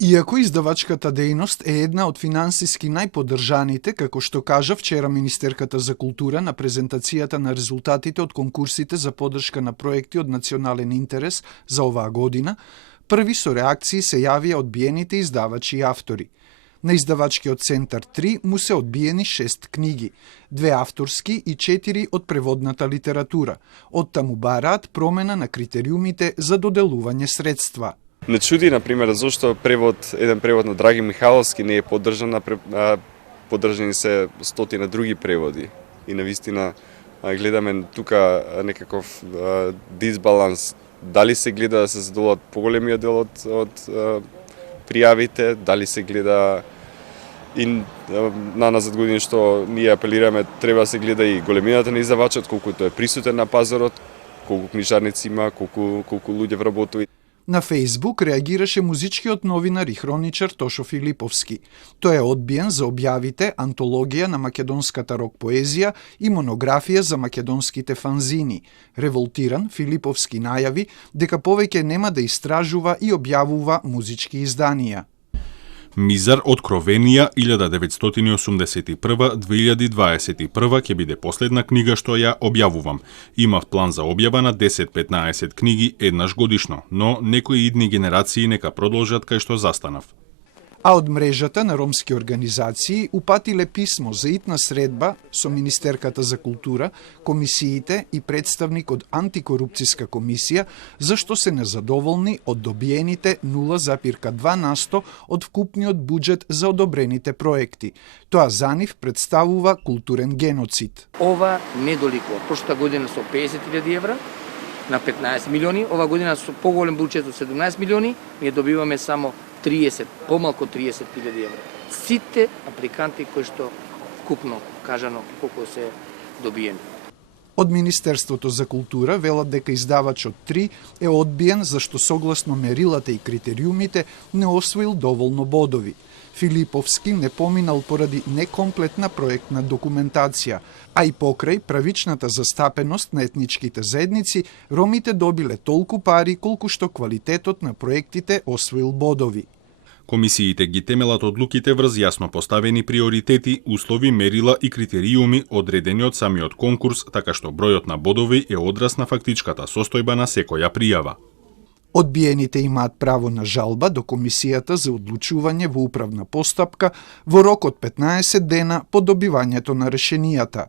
Иако издавачката дејност е една од финансиски најподржаните, како што кажа вчера Министерката за култура на презентацијата на резултатите од конкурсите за поддршка на проекти од национален интерес за оваа година, први со реакции се јавија одбиените издавачи и автори. На издавачкиот центар 3 му се одбиени 6 книги, 2 авторски и 4 од преводната литература. Од таму бараат промена на критериумите за доделување средства. Не чуди, например, зашто еден превод на Драги Михайловски не е поддржан, поддржани се стотина други преводи. И навистина гледаме тука некаков дисбаланс. Дали се гледа да се задоволат поголемиот дел од пријавите, дали се гледа и на назад години што ние апелираме, треба да се гледа и големината на издавачот, колкото е присутен на пазарот, колку книжарници има, колку луѓе вработуваат. На Фејсбук реагираше музичкиот новинар и хроничар Тошо Филиповски. Тој е одбиен за објавите антологија на македонската рок поезија и монографија за македонските фанзини. Револтиран, Филиповски најави дека повеќе нема да истражува и објавува музички изданија. Мизар откровенија 1981-2021 ќе биде последна книга што ја објавувам. Имав план за објава на 10-15 книги еднаш годишно, но некои идни генерации нека продолжат кај што застанав. А од мрежата на ромски организации упатиле писмо за итна средба со Министерката за култура, комисиите и представник од антикорупцијска комисија, зашто се незадоволни од добиените 0,2% од вкупниот буџет за одобрените проекти. Тоа за нив представува културен геноцид. Ова не доликува. Прошта година со 50.000 евра на 15 милиони, ова година со поголем буџет од 17 милиони, ние добиваме само 30, помалку 30.000 евра. Сите апликанти кои што вкупно кажано колку се добиени. Од Министерството за култура велат дека издавачот 3 е одбиен зашто согласно мерилата и критериумите не освоил доволно бодови. Филиповски не поминал поради некомплетна проектна документација, а и покрај правичната застапеност на етничките заедници, ромите добиле толку пари колку што квалитетот на проектите освоил бодови. Комисиите ги темелат одлуките врз јасно поставени приоритети, услови, мерила и критериуми одредени од самиот конкурс, така што бројот на бодови е одраз на фактичката состојба на секоја пријава. Одбиените имаат право на жалба до Комисијата за одлучување во управна постапка во рок од 15 дена по добивањето на решенијата.